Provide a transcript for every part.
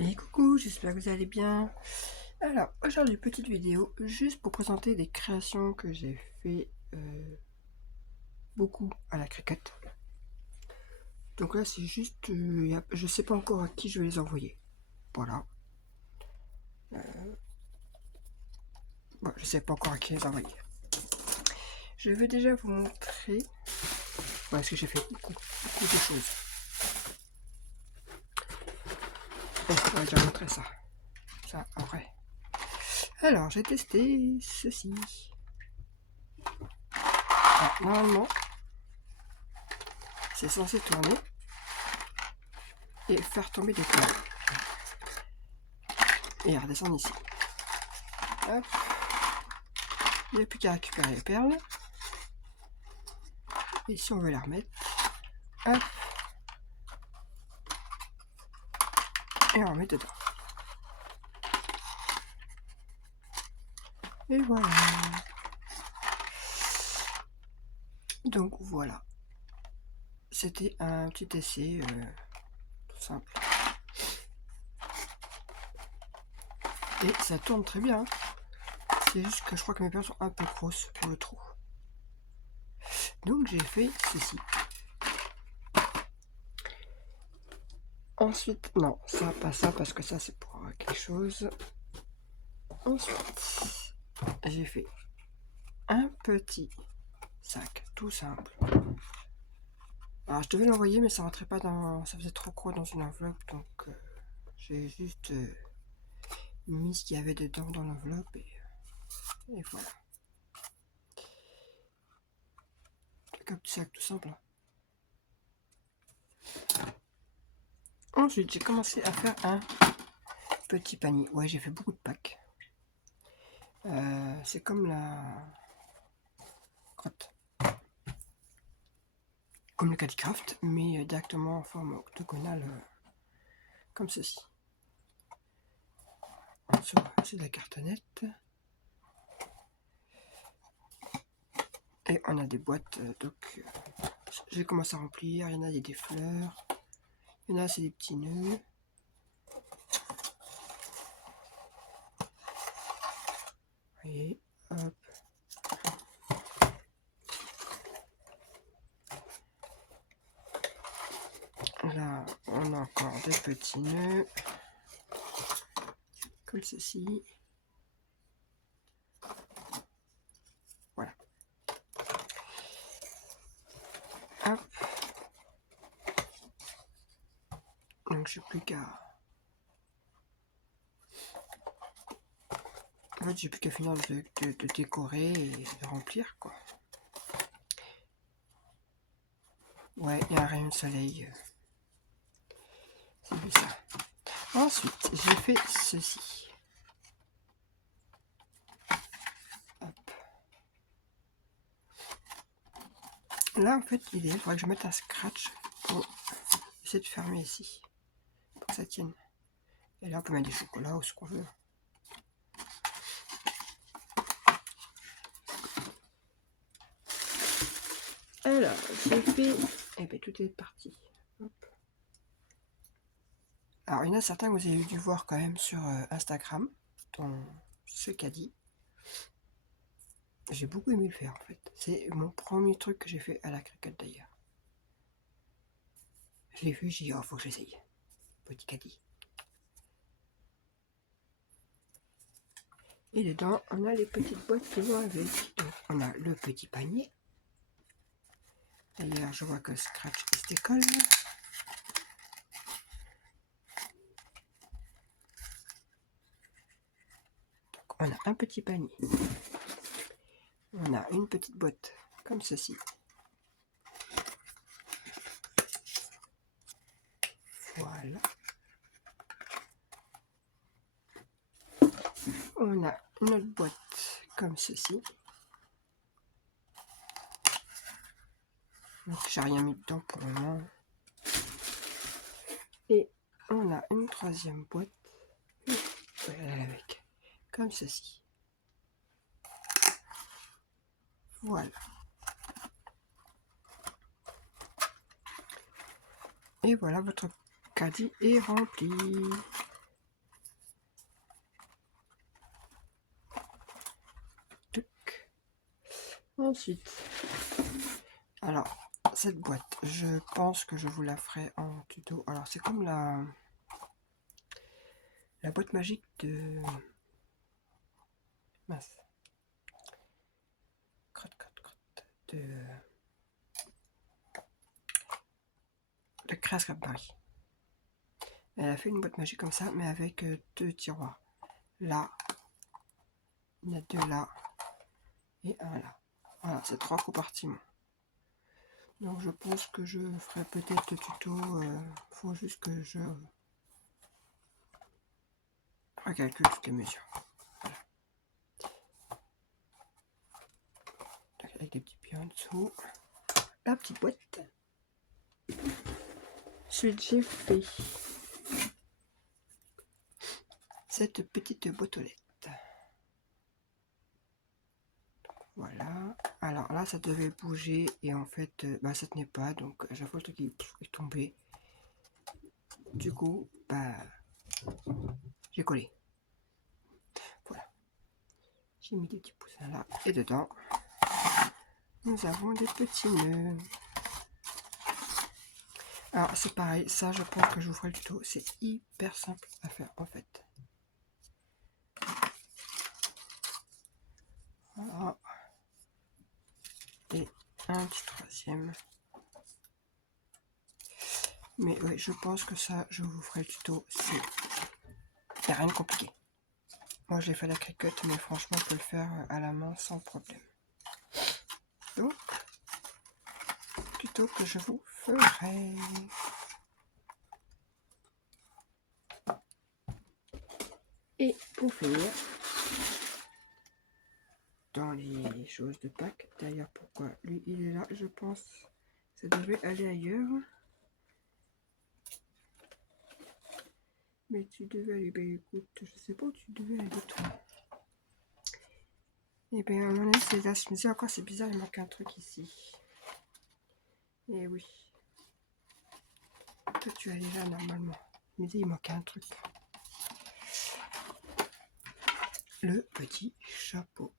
Et coucou, j'espère que vous allez bien. Alors, aujourd'hui, petite vidéo juste pour présenter des créations que j'ai fait beaucoup à la Cricut. Donc là, c'est juste, je sais pas encore à qui je vais les envoyer. Voilà. Bon, je sais pas encore à qui les envoyer. Je vais déjà vous montrer parce que j'ai fait beaucoup de choses. Et je pourrais déjà montrer ça. Ça après. Alors, j'ai testé ceci. Alors, normalement, c'est censé tourner et faire tomber des perles. Et redescendre ici. Hop. Il n'y a plus qu'à récupérer les perles. Et si on veut la remettre, hop, et on remet dedans. Et voilà. Donc voilà. C'était un petit essai tout simple. Et ça tourne très bien. C'est juste que je crois que mes perles sont un peu grosses pour le trou. Donc j'ai fait ceci. Ensuite, non, ça, pas ça, parce que ça c'est pour quelque chose. Ensuite, j'ai fait un petit sac, tout simple. Alors je devais l'envoyer, mais ça rentrait pas dans, ça faisait trop gros dans une enveloppe, donc j'ai juste mis ce qu'il y avait dedans dans l'enveloppe et voilà. Un petit sac tout simple. Ensuite, j'ai commencé à faire un petit panier. Ouais, j'ai fait beaucoup de packs. C'est comme la crotte. Comme le Calicraft, mais directement en forme octogonale, comme ceci. En dessous, c'est de la cartonnette. Et on a des boîtes, donc j'ai commencé à remplir. Il y en a des fleurs. Il y en a, c'est des petits nœuds. Et hop. Là, on a encore des petits nœuds. Comme ceci. Voilà. Hop. Donc j'ai plus qu'à... En fait, j'ai plus qu'à finir de décorer et de remplir, quoi. Ouais, il y a un rayon de soleil. C'est bizarre. Ensuite, j'ai fait ceci. Hop. Là, en fait, l'idéal, il faudrait que je mette un scratch pour essayer de fermer ici. Pour que ça tienne. Et là, on peut mettre du chocolat ou ce qu'on veut. Alors, j'ai fait... Eh bien, tout est parti. Hop. Alors, il y en a certains que vous avez dû voir quand même sur Instagram, dans ce caddie. J'ai beaucoup aimé le faire, en fait. C'est mon premier truc que j'ai fait à la Cricut, d'ailleurs. Je l'ai vu, j'ai dit, oh, faut que j'essaye. Petit caddie. Et dedans, on a les petites boîtes qui vont avec. Donc, on a le petit panier. D'ailleurs, je vois que Scratch il se décolle. Donc, on a un petit panier. On a une petite boîte comme ceci. Voilà. On a une autre boîte comme ceci. Donc, j'ai rien mis dedans pour le moment. Et on a une troisième boîte. Voilà, avec. Comme ceci. Voilà. Et voilà, votre caddie est rempli. Ensuite, alors, cette boîte, je pense que je vous la ferai en tuto. Alors, c'est comme la boîte magique de... Mince. De Création de Paris. Elle a fait une boîte magique comme ça, mais avec 2 tiroirs. Là, il y en a 2 là, et un là. Voilà, c'est 3 compartiments. Donc je pense que je ferai peut-être le tuto. Faut juste que je recalcule toutes les mesures. Voilà. Avec des petits pieds en dessous. La petite boîte. Ensuite, j'ai fait cette petite boîte aux lettres. Voilà. Alors là, ça devait bouger et en fait, ça tenait pas. Donc, à chaque fois, le truc est tombé. Du coup, j'ai collé. Voilà. J'ai mis des petits poussins là. Et dedans, nous avons des petits nœuds. Alors, c'est pareil. Ça, je pense que je vous ferai le tuto. C'est hyper simple à faire, en fait. Voilà. Et un petit troisième. Mais oui, je pense que ça, je vous ferai le tuto. Il n'y a rien de compliqué. Moi, j'ai fait la cricotte, mais franchement, je peux le faire à la main sans problème. Donc, tuto que je vous ferai. Et pour finir, dans les choses de Pâques, d'ailleurs, pourquoi lui, il est là, je pense, ça devait aller ailleurs. Mais tu devais aller, écoute, je sais pas où tu devais aller, toi. Et bien, à mon avis, c'est là, je me dis encore, c'est bizarre, il manque un truc ici. Et oui. Toi, tu allais là, normalement. Je me dis, il manque un truc. Le petit chapeau.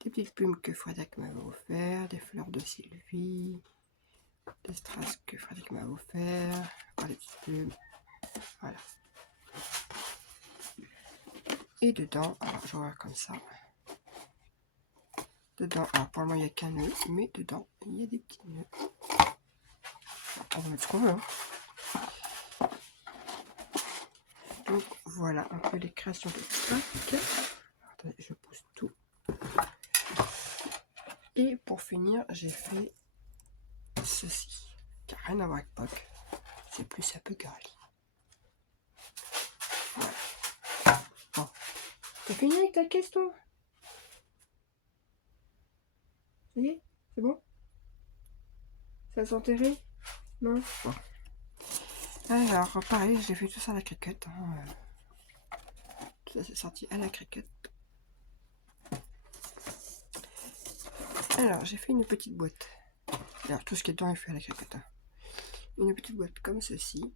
Des petites plumes que Frédéric m'avait offert, des fleurs de Sylvie, des strass que Frédéric m'a offert, encore des petites plumes. Voilà. Et dedans, alors je vois comme ça. Dedans, alors pour le moment il n'y a qu'un nœud, mais dedans il y a des petits nœuds. On va mettre ce qu'on veut. Hein. Donc voilà un peu les créations de Pâques. Attendez, je pousse tout. Et pour finir, j'ai fait ceci, qui n'a rien à voir avec Pâques. C'est plus un peu girly. Voilà. Bon. T'as fini avec ta caisse, toi? Ça y est? C'est bon? Ça s'est enterré? Non? Bon. Alors, pareil, j'ai fait tout ça à la cricotte. Hein. Tout ça, c'est sorti à la cricotte. Alors, j'ai fait une petite boîte. Alors, tout ce qui est dedans est fait à la cricotte. Hein. Une petite boîte comme ceci.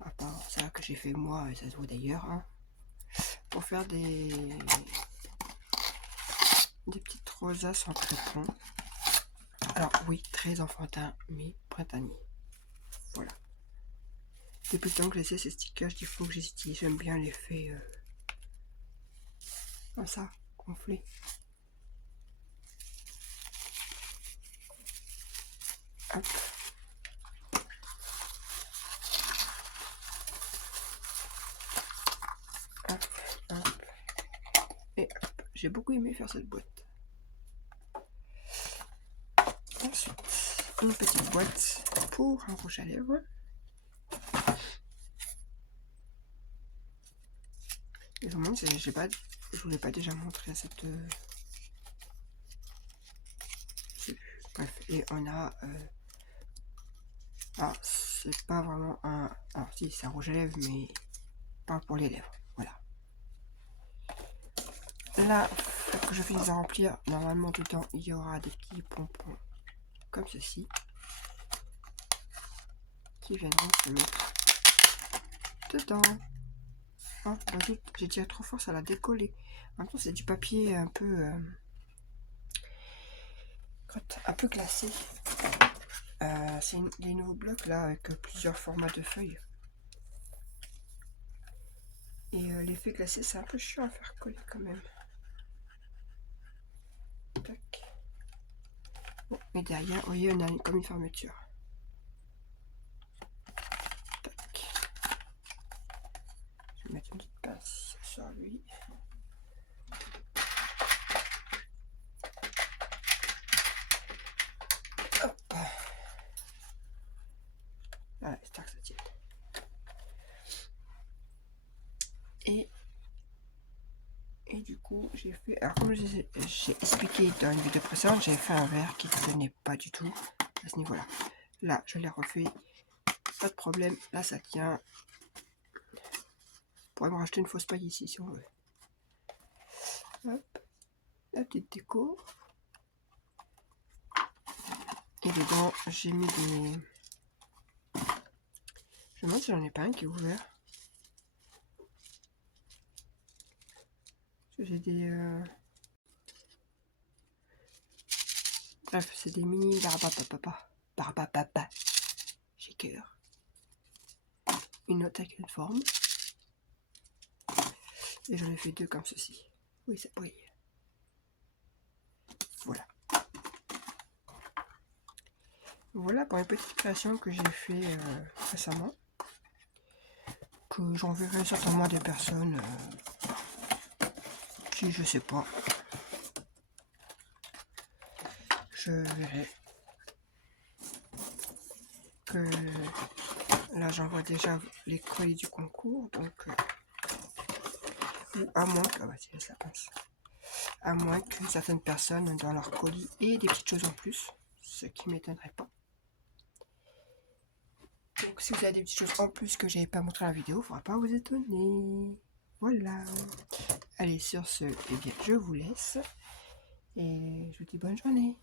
À part ça que j'ai fait moi, et ça se voit d'ailleurs. Hein. Pour faire des petites rosaces en crépon. Alors, oui, très enfantin, mais printanier. Voilà. Depuis le temps que j'ai ces stickers, il faut que j'utilise. J'aime bien l'effet comme ça, gonflé. Hop. Hop, hop. Et hop. J'ai beaucoup aimé faire cette boîte. Ensuite, une petite boîte pour un rouge à lèvres. Et vraiment, je ne vous l'ai pas déjà montré à cette... Bref, et on a... alors, c'est pas vraiment un... Alors si, c'est un rouge à lèvres, mais pas pour les lèvres. Voilà. Là, faut que je finisse de remplir. Normalement, dedans, il y aura des petits pompons comme ceci. Qui viendront se mettre dedans. Oh, j'ai tiré trop fort, ça l'a décollé. En même temps, c'est du papier un peu glacé. C'est les nouveaux blocs là avec plusieurs formats de feuilles. Et l'effet glacé, c'est un peu chiant à faire coller quand même. Tac. Bon, et derrière, vous voyez, on a comme une fermeture. Tac. Je vais mettre une petite pince sur lui. Hop. Voilà, j'espère que ça tient. Et du coup, j'ai fait... Alors, comme j'ai expliqué dans une vidéo précédente, j'ai fait un verre qui ne tenait pas du tout à ce niveau-là. Là, je l'ai refait. Pas de problème. Là, ça tient. On pourrait me racheter une fausse paille ici, si on veut. Hop. La petite déco. Et dedans, j'ai mis des... Je me demande si j'en ai pas un qui est ouvert. J'ai des... Bref, c'est des mini barbapapa. Shaker. Une autre avec une forme. Et j'en ai fait deux comme ceci. Oui, ça brille. Voilà. Voilà pour une petite création que j'ai fait récemment. Que j'enverrai certainement à des personnes qui, je sais pas. Je verrai. Que là, j'envoie déjà les colis du concours. Donc, ou à moins que... Ah bah, si, ça passe. À moins que certaines personnes dans leur colis aient des petites choses en plus. Ce qui ne m'étonnerait pas. Donc si vous avez des petites choses en plus que j'avais pas montré dans la vidéo, il ne faudra pas vous étonner. Voilà. Allez, sur ce, eh bien, je vous laisse. Et je vous dis bonne journée.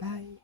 Bye.